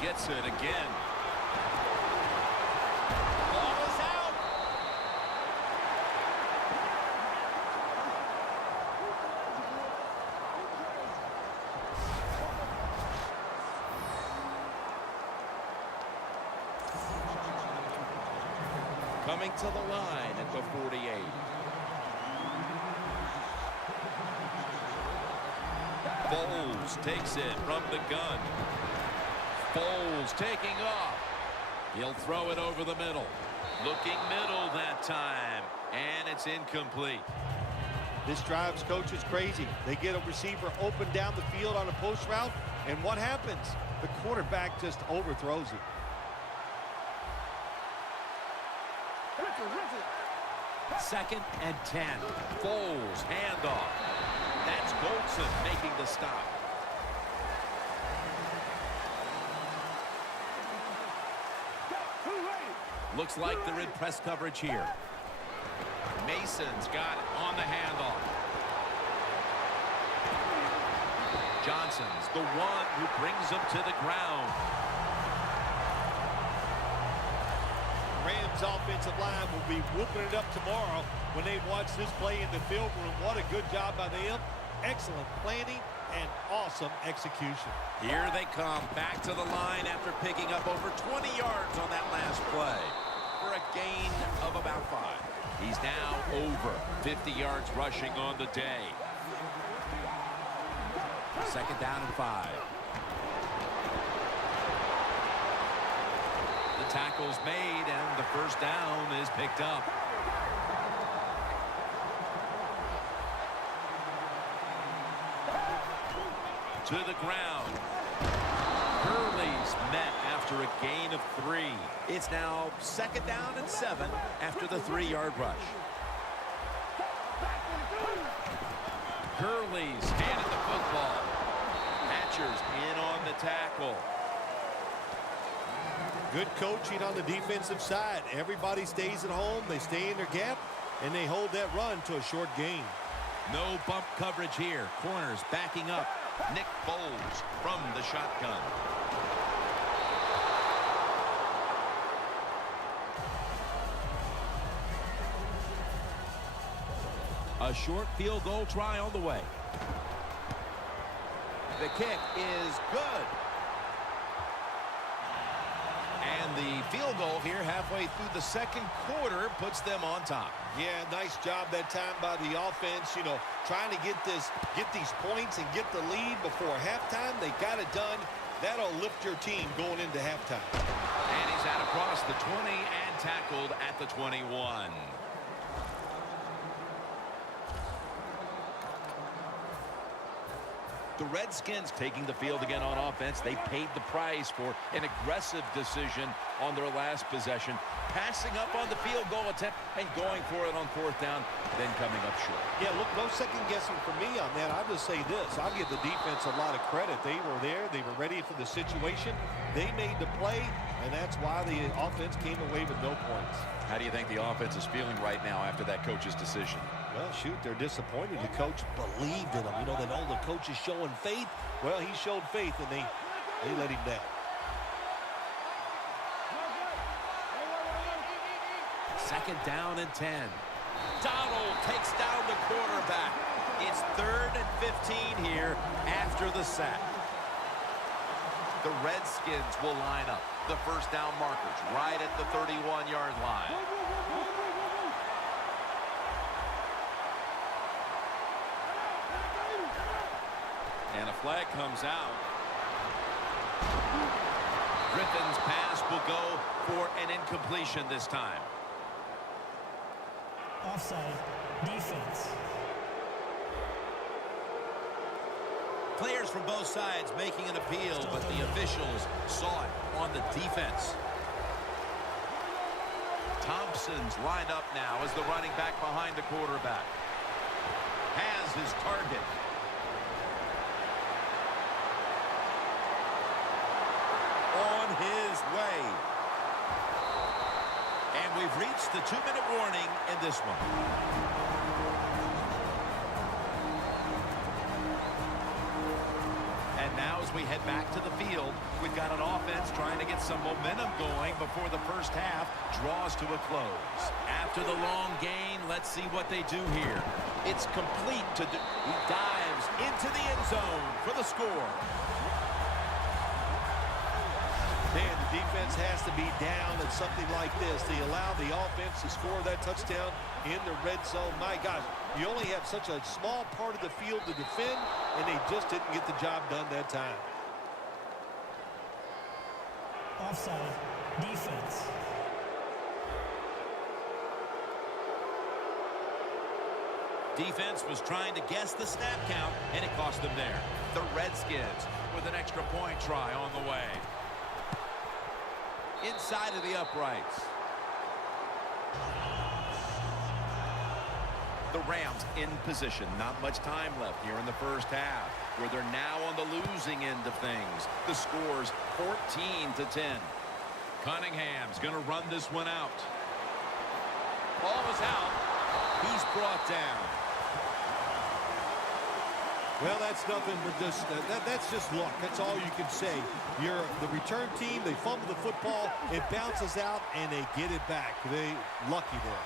gets it again. Ball is out. Coming to the line at the 48. Foles takes it from the gun. Foles taking off. He'll throw it over the middle. Looking middle that time. And it's incomplete. This drives coaches crazy. They get a receiver open down the field on a post route. And what happens? The quarterback just overthrows it. Second and 10. Foles handoff. That's Goldson making the stop. Looks like they're in press coverage here. Mason's got it on the handoff. Johnson's the one who brings him to the ground. Rams offensive line will be whooping it up tomorrow when they watch this play in the film room. What a good job by them. Excellent planning and awesome execution. Here they come back to the line after picking up over 20 yards on that last play for a gain of about 5. He's now over 50 yards rushing on the day. Second down and 5. The tackle's made and the first down is picked up. To the ground. Gurley's met after a gain of 3. It's now second down and 7 after the 3-yard rush. Gurley's handed the football. Hatcher's in on the tackle. Good coaching on the defensive side. Everybody stays at home. They stay in their gap, and they hold that run to a short gain. No bump coverage here. Corners backing up. Nick Foles from the shotgun. A short field goal try on the way. The kick is good. And the field goal here halfway through the second quarter puts them on top. Yeah, nice job that time by the offense. You know, trying to get these points and get the lead before halftime. They got it done. That'll lift your team going into halftime. And he's out across the 20 and tackled at the 21. The Redskins taking the field again on offense. They paid the price for an aggressive decision on their last possession, passing up on the field goal attempt and going for it on fourth down, then coming up short. Yeah, look, no second guessing for me on that. I'll just say this. I'll give the defense a lot of credit. They were there. They were ready for the situation. They made the play, and that's why the offense came away with no points. How do you think the offense is feeling right now after that coach's decision? Well, shoot, they're disappointed. The coach believed in him. You know, they know the coach is showing faith. Well, he showed faith, and they let him down. Second down and 10. Donald takes down the quarterback. It's 3rd and 15 here after the sack. The Redskins will line up. The first down markers right at the 31-yard line. And a flag comes out. Griffin's pass will go for an incompletion this time. Offside. Defense. Players from both sides making an appeal, but the officials saw it on the defense. Thompson's lined up now as the running back behind the quarterback. Has his target. On his way. And we've reached the 2-minute warning in this one. And now as we head back to the field, we've got an offense trying to get some momentum going before the first half draws to a close. After the long gain, let's see what they do here. It's complete to he dives into the end zone for the score. Man, the defense has to be down at something like this. They allow the offense to score that touchdown in the red zone. My gosh, you only have such a small part of the field to defend, and they just didn't get the job done that time. Offside. Defense. Defense was trying to guess the snap count, and it cost them there. The Redskins with an extra point try on the way. Inside of the uprights. The Rams in position. Not much time left here in the first half, where they're now on the losing end of things. The score's 14-10. Cunningham's going to run this one out. Ball is out. He's brought down. Well, that's nothing but just that's just luck. That's all you can say. You're the return team. They fumble the football. It bounces out, and they get it back. They lucky there.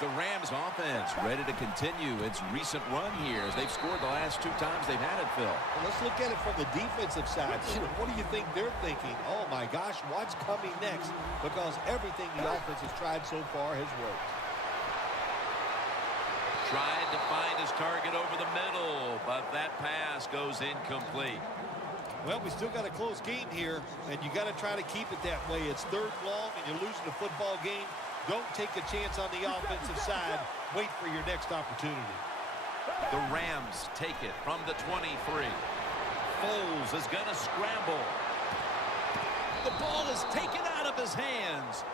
The Rams offense ready to continue its recent run here as they've scored the last 2 times they've had it, Phil. Well, let's look at it from the defensive side. What do you think they're thinking? Oh, my gosh, what's coming next? Because everything the offense has tried so far has worked. Tried to find his target over the middle, but that pass goes incomplete. Well, we still got a close game here, and you got to try to keep it that way. It's 3rd and long, and you're losing the football game. Don't take a chance on the offensive side. Wait for your next opportunity. The Rams take it from the 23. Foles is going to scramble. The ball is taken out of his hands.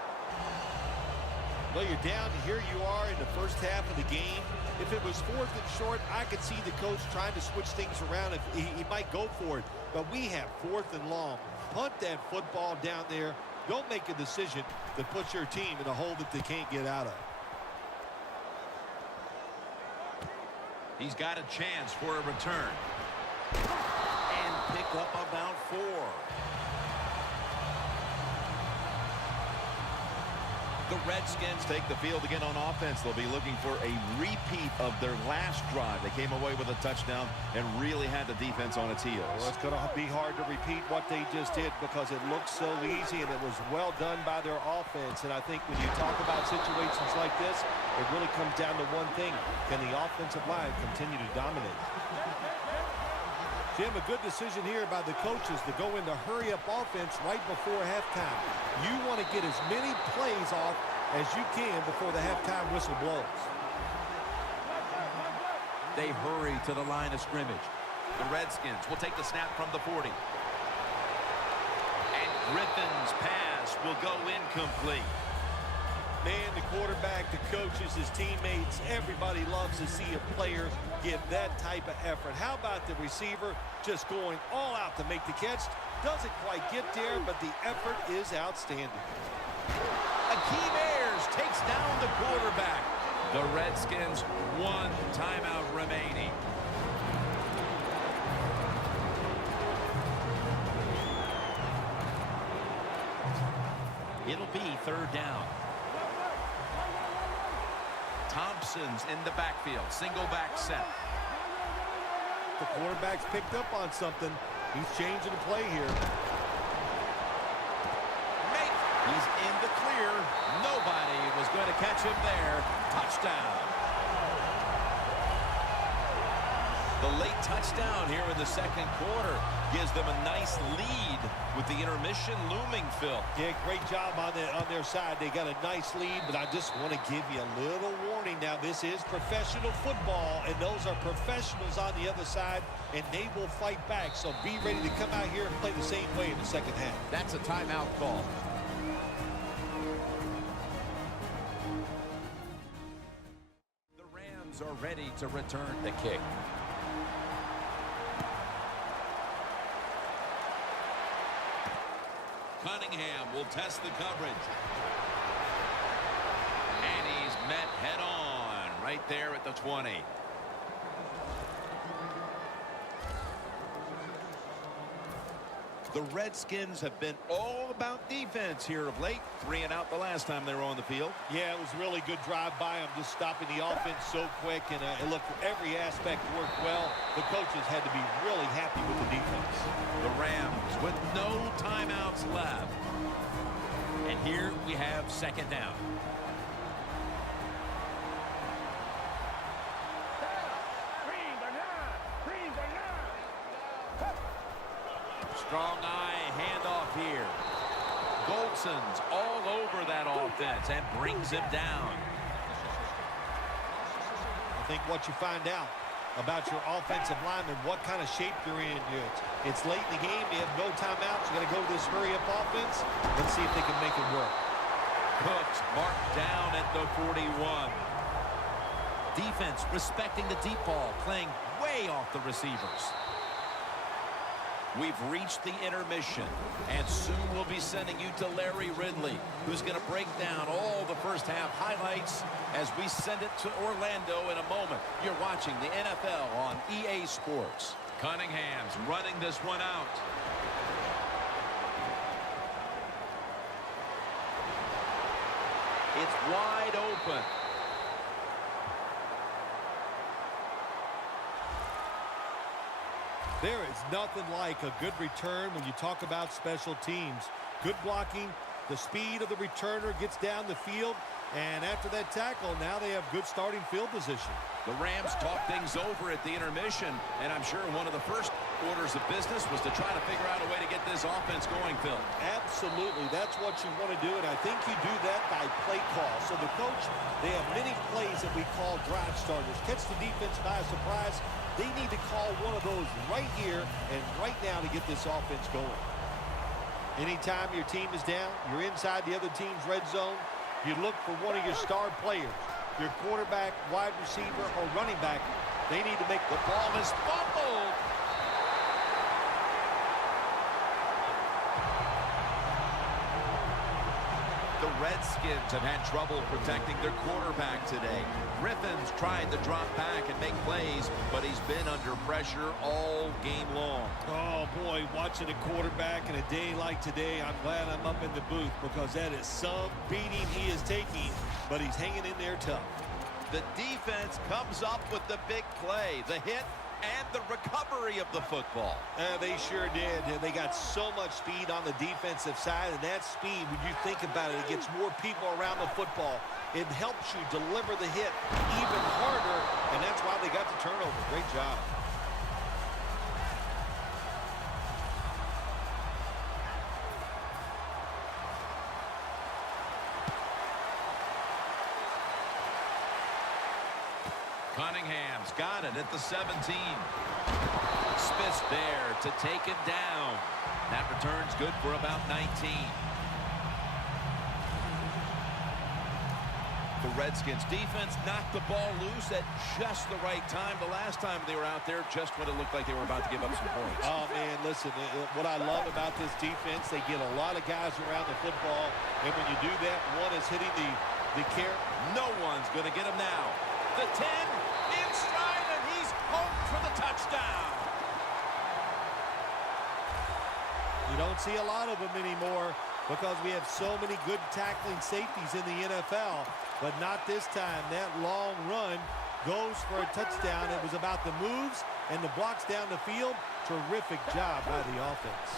Well, you're down. Here you are in the first half of the game. If it was 4th and short, I could see the coach trying to switch things around. If he might go for it. But we have 4th and long. Punt that football down there. Don't make a decision that puts your team in a hole that they can't get out of. He's got a chance for a return. And pick up about 4. The Redskins take the field again on offense. They'll be looking for a repeat of their last drive. They came away with a touchdown and really had the defense on its heels. Well, it's going to be hard to repeat what they just did because it looked so easy and it was well done by their offense. And I think when you talk about situations like this, it really comes down to one thing. Can the offensive line continue to dominate? Jim, a good decision here by the coaches to go into hurry-up offense right before halftime. You want to get as many plays off as you can before the halftime whistle blows. They hurry to the line of scrimmage. The Redskins will take the snap from the 40. And Griffin's pass will go incomplete. Man, the quarterback, the coaches, his teammates, everybody loves to see a player give that type of effort. How about the receiver just going all out to make the catch? Doesn't quite get there, but the effort is outstanding. Akeem Ayers takes down the quarterback. The Redskins, 1 timeout remaining. It'll be 3rd down. Thompson's in the backfield. Single back set. The quarterback's picked up on something. He's changing the play here. He's in the clear. Nobody was going to catch him there. Touchdown. The late touchdown here in the 2nd quarter gives them a nice lead with the intermission looming, Phil. Yeah, great job on their side. They got a nice lead, but I just want to give you a little warning now. This is professional football, and those are professionals on the other side, and they will fight back. So be ready to come out here and play the same way in the 2nd half. That's a timeout call. The Rams are ready to return the kick. Cunningham will test the coverage. And he's met head-on right there at the 20. The Redskins have been all about defense here of late. 3 and out the last time they were on the field. Yeah, it was a really good drive by them, just stopping the offense so quick. And it looked, every aspect worked well. The coaches had to be really happy with the defense. The Rams with no timeouts left. And here we have second down. Strong eye handoff here. Goldson's all over that offense and brings him down. I think what you find out about your offensive lineman, what kind of shape you're in. It's late in the game. You have no timeouts. You got to go to this hurry-up offense. Let's see if they can make it work. Cooks marked down at the 41. Defense respecting the deep ball, playing way off the receivers. We've reached the intermission, and soon we'll be sending you to Larry Ridley, who's going to break down all the first half highlights as we send it to Orlando in a moment. You're watching the NFL on EA Sports. Cunningham's running this one out. It's wide open. There is nothing like a good return when you talk about special teams. Good blocking, the speed of the returner gets down the field, and after that tackle, now they have good starting field position. The Rams talked things over at the intermission, and I'm sure one of the first orders of business was to try to figure out a way to get this offense going, Phil. Absolutely. That's what you want to do, and I think you do that by play call. So the coach, they have many plays that we call drive starters. Catch the defense by surprise. They need to call one of those right here and right now to get this offense going. Anytime your team is down, you're inside the other team's red zone, you look for one of your star players, your quarterback, wide receiver, or running back. They need to make the ball is fumbled. The Redskins have had trouble protecting their quarterback today. Griffin's tried to drop back and make plays, but he's been under pressure all game long. Oh, boy, watching a quarterback in a day like today, I'm glad I'm up in the booth because that is some beating he is taking, but he's hanging in there tough. The defense comes up with the big play, the hit, and the recovery of the football. They sure did. They got so much speed on the defensive side, and that speed, when you think about it, it gets more people around the football. It helps you deliver the hit even harder, and that's why they got the turnover. Great job. Cunningham's got it at the 17. Smith's there to take him down. That return's good for about 19. The Redskins defense knocked the ball loose at just the right time. The last time they were out there, just when it looked like they were about to give up some points. Oh, man, listen, what I love about this defense, they get a lot of guys around the football, and when you do that, one is hitting the carry. No one's going to get him now. The 10 in stride, and he's home for the touchdown. You don't see a lot of them anymore because we have so many good tackling safeties in the NFL, but not this time. That long run goes for a touchdown. It was about the moves and the blocks down the field. Terrific job by the offense.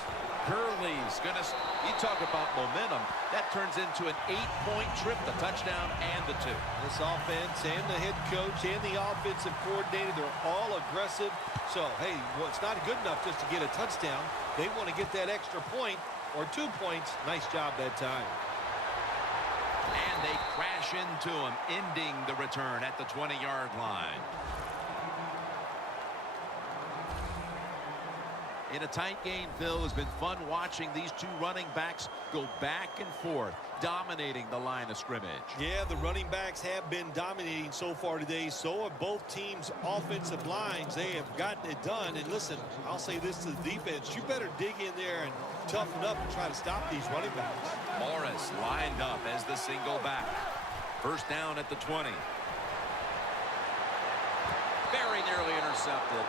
Gurley's going to, you talk about momentum, that turns into an 8-point trip, the touchdown and the 2. This offense and the head coach and the offensive coordinator, they're all aggressive. So, hey, well, it's not good enough just to get a touchdown. They want to get that extra point or 2 points. Nice job that time. And they crash into him, ending the return at the 20-yard line. In a tight game, Phil, has been fun watching these two running backs go back and forth, dominating the line of scrimmage. Yeah, the running backs have been dominating so far today. So have both teams' offensive lines. They have gotten it done. And listen, I'll say this to the defense. You better dig in there and toughen up and try to stop these running backs. Morris lined up as the single back. First down at the 20. Very nearly intercepted.